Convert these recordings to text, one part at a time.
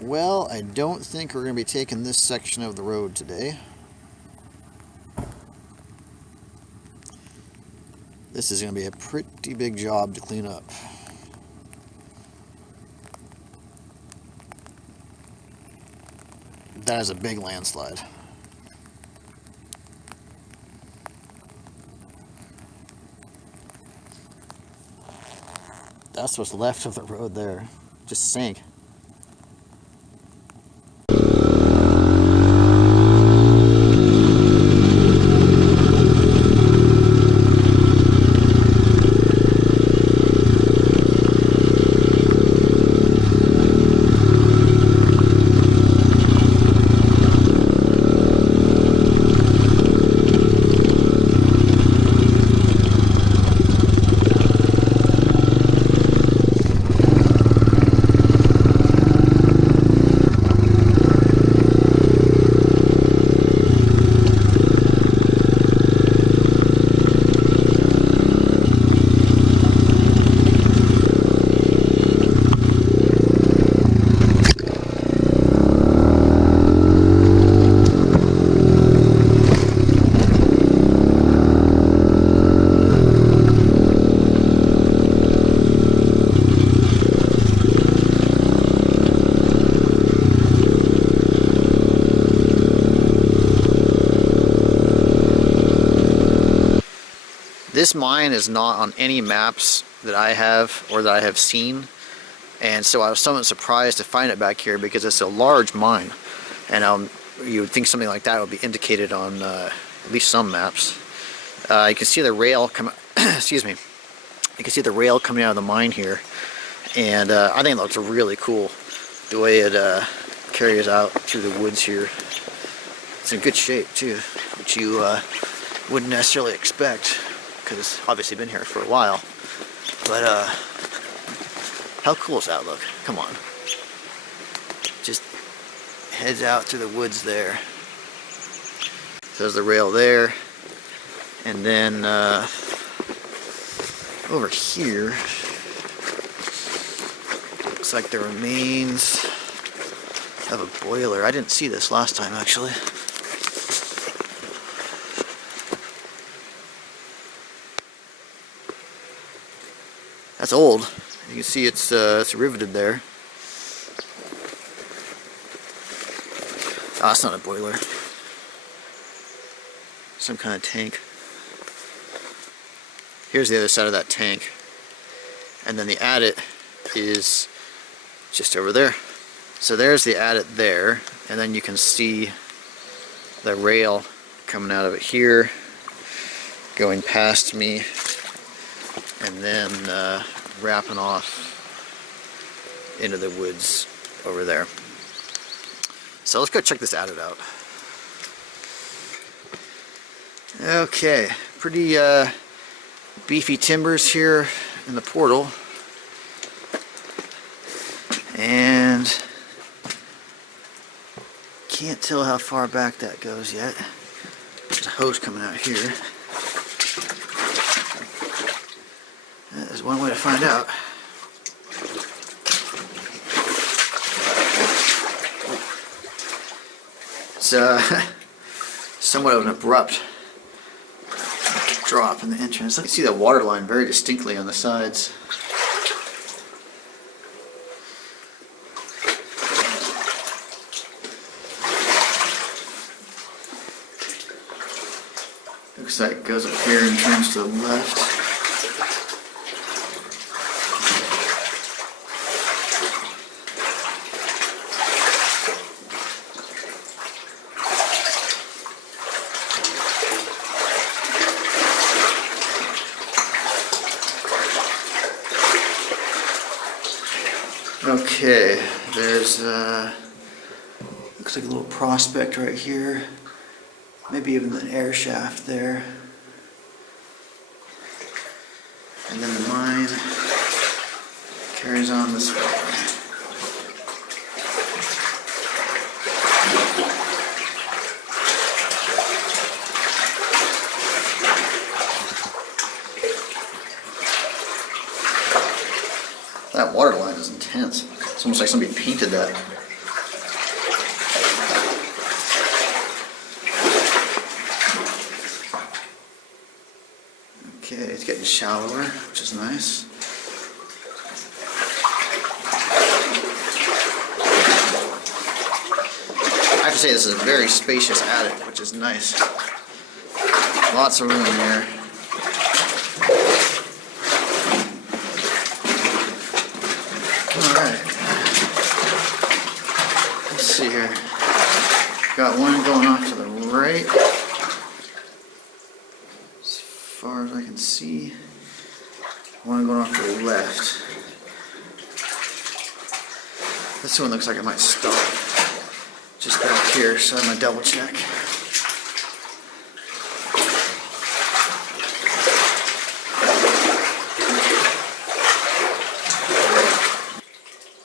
Well, I don't think we're going to be taking this section of the road today. This is going to be a pretty big job to clean up. That is a big landslide. That's what's left of the road there. Just sank. This mine is not on any maps that I have or that I have seen, and so I was somewhat surprised to find it back here because it's a large mine, and you would think something like that would be indicated on at least some maps. You can see the rail come. Excuse me. You can see the rail coming out of the mine here, and I think it looks really cool the way it carries out through the woods here. It's in good shape too, which you wouldn't necessarily expect, because it's obviously been here for a while. But how cool does that look? Come on. Just heads out through the woods there. So there's the rail there. And then over here, looks like the remains of a boiler. I didn't see this last time, actually. That's old. You can see it's riveted there. Ah, it's not a boiler. Some kind of tank. Here's the other side of that tank. And then the adit is just over there. So there's the adit there. And then you can see the rail coming out of it here, going past me, and then wrapping off into the woods over there. So let's go check this adit out. Okay, pretty beefy timbers here in the portal, and can't tell how far back that goes yet. There's a hose coming out here. That is one way to find out. It's somewhat of an abrupt drop in the entrance. You can see that water line very distinctly on the sides. Looks like it goes up here and turns to the left. Okay, there's looks like a little prospect right here, maybe even an air shaft there, and then the mine carries on this way. That water line is intense. It's almost like somebody painted that. Okay, it's getting shallower, which is nice. I have to say this is a very spacious attic, which is nice. Lots of room here. Alright. Let's see here. Got one going off to the right. As far as I can see. One going off to the left. This one looks like it might stop just back here, so I'm going to double check.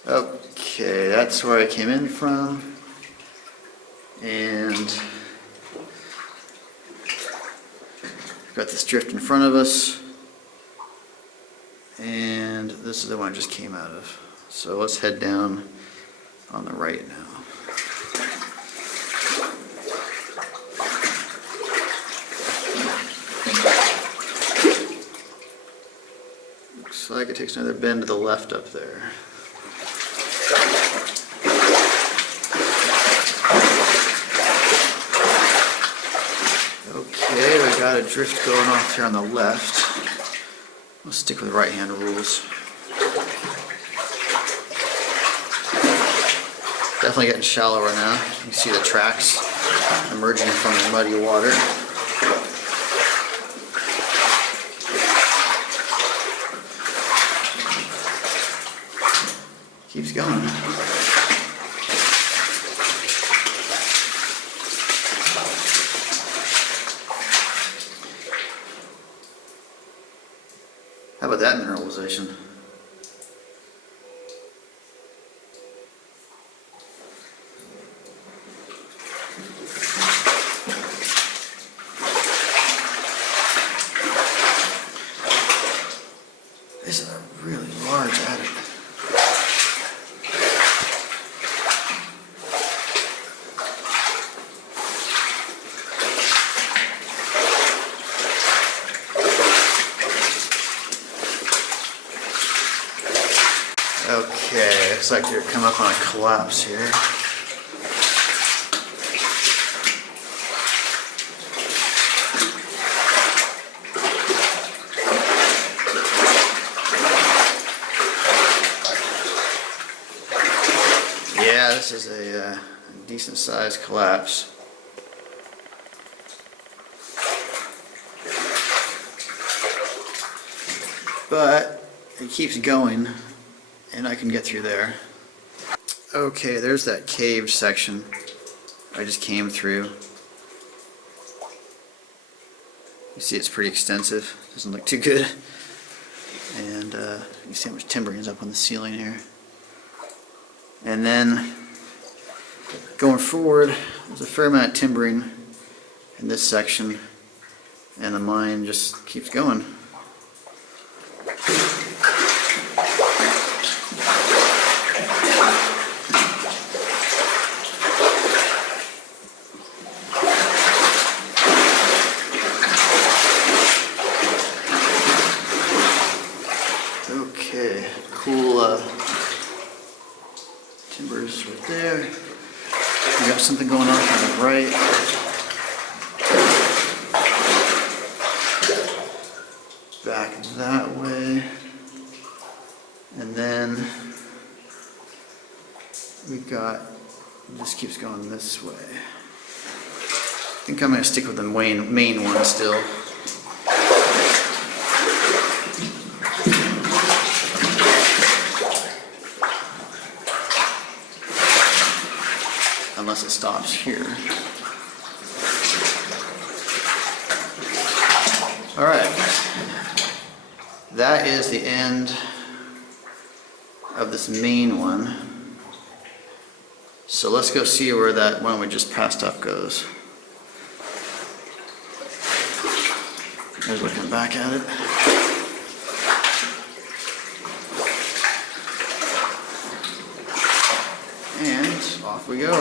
Okay, that's where I came in from. And got this drift in front of us. And this is the one I just came out of. So let's head down on the right now. Looks like it takes another bend to the left up there. Okay, we got a drift going off here on the left. We'll stick with right-hand rules. Definitely getting shallower now. You can see the tracks emerging from the muddy water. Keeps going. How about that mineralization? This is a really large attic. Okay, looks like you're coming up on a collapse here. Yeah, this is a decent sized collapse. But it keeps going, and I can get through there. Okay, there's that cave section I just came through. You see it's pretty extensive, doesn't look too good. And you see how much timbering is up on the ceiling here. And then going forward, there's a fair amount of timbering in this section, and the mine just keeps going. Okay, cool timbers right there. We got something going on the right. Back that way. And then we got, this keeps going this way. I think I'm going to stick with the main one still. Unless it stops here. Alright. That is the end of this main one. So let's go see where that one we just passed up goes. There's looking back at it. And off we go.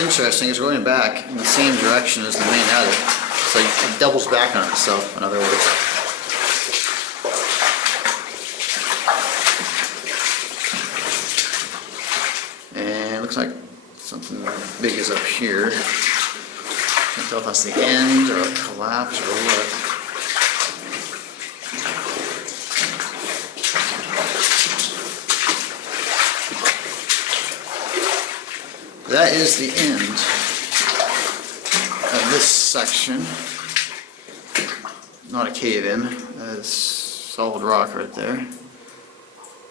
interesting is going back in the same direction as the main adit. So it doubles back on itself, in other words. And it looks like something big is up here. Can't tell if that's the end or a collapse or what. That is the end of this section. Not a cave-in, that's solid rock right there.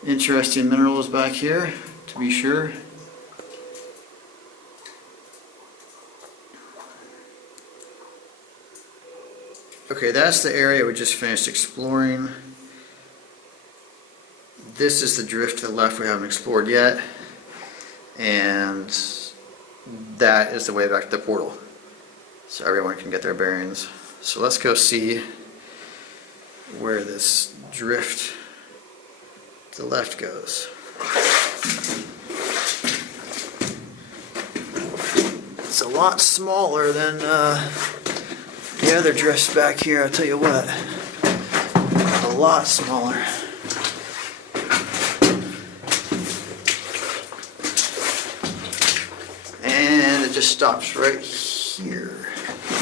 Interesting minerals back here, to be sure. Okay, that's the area we just finished exploring. This is the drift to the left we haven't explored yet. And that is the way back to the portal, so everyone can get their bearings. So let's go see where this drift to the left goes. It's a lot smaller than the other drifts back here, I'll tell you what. A lot smaller. It just stops right here.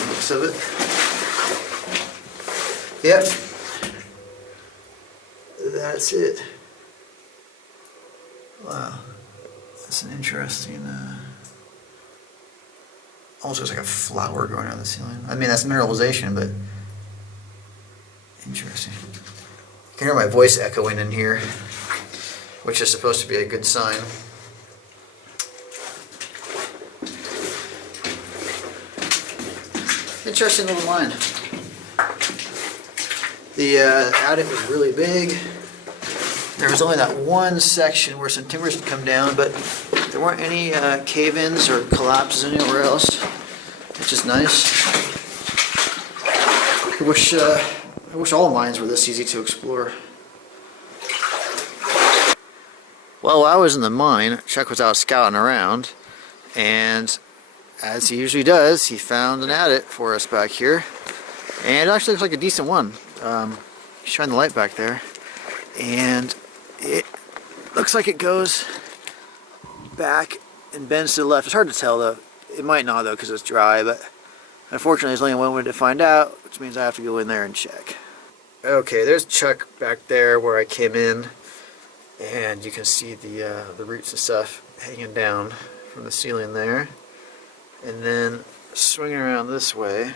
Looks of it. Yep. That's it. Wow. That's an interesting, almost looks like a flower growing out of the ceiling. I mean, that's mineralization, but interesting. You can hear my voice echoing in here, which is supposed to be a good sign. Interesting little mine. The adit was really big. There was only that one section where some timbers had come down, but there weren't any cave-ins or collapses anywhere else, which is nice. I wish all mines were this easy to explore. Well, while I was in the mine, Chuck was out scouting around, and as he usually does, he found an adit for us back here, and it actually looks like a decent one. Shine the light back there, and it looks like it goes back and bends to the left. It's hard to tell though. It might not though because it's dry, but unfortunately there's only one way to find out, which means I have to go in there and check. Okay, there's Chuck back there where I came in, and you can see the roots and stuff hanging down from the ceiling there. And then swinging around this way,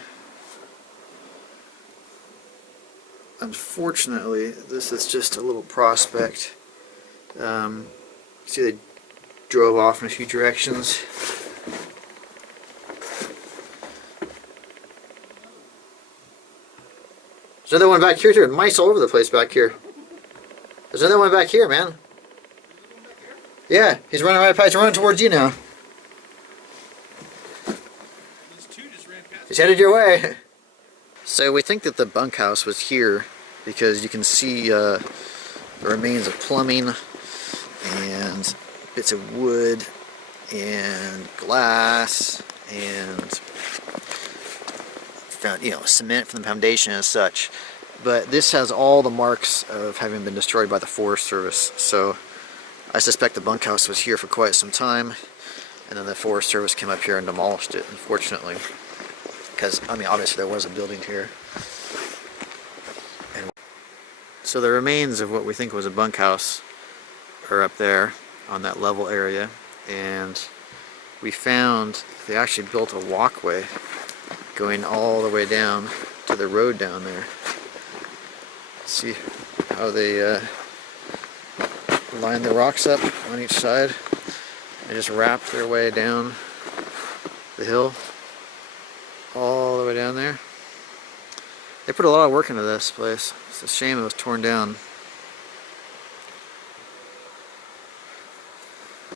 unfortunately this is just a little prospect. See, they drove off in a few directions. There's another one back here too. Mice all over the place back here. There's another one back here, man. Yeah, he's running right past. He's running towards you now. He's headed your way. So we think that the bunkhouse was here because you can see the remains of plumbing and bits of wood and glass and cement from the foundation and such. But this has all the marks of having been destroyed by the Forest Service. So I suspect the bunkhouse was here for quite some time, and then the Forest Service came up here and demolished it, unfortunately. Because, I mean, obviously there was a building here. And so the remains of what we think was a bunkhouse are up there on that level area. And we found they actually built a walkway going all the way down to the road down there. See how they line the rocks up on each side and just wrap their way down the hill. All the way down there. They put a lot of work into this place. It's a shame it was torn down.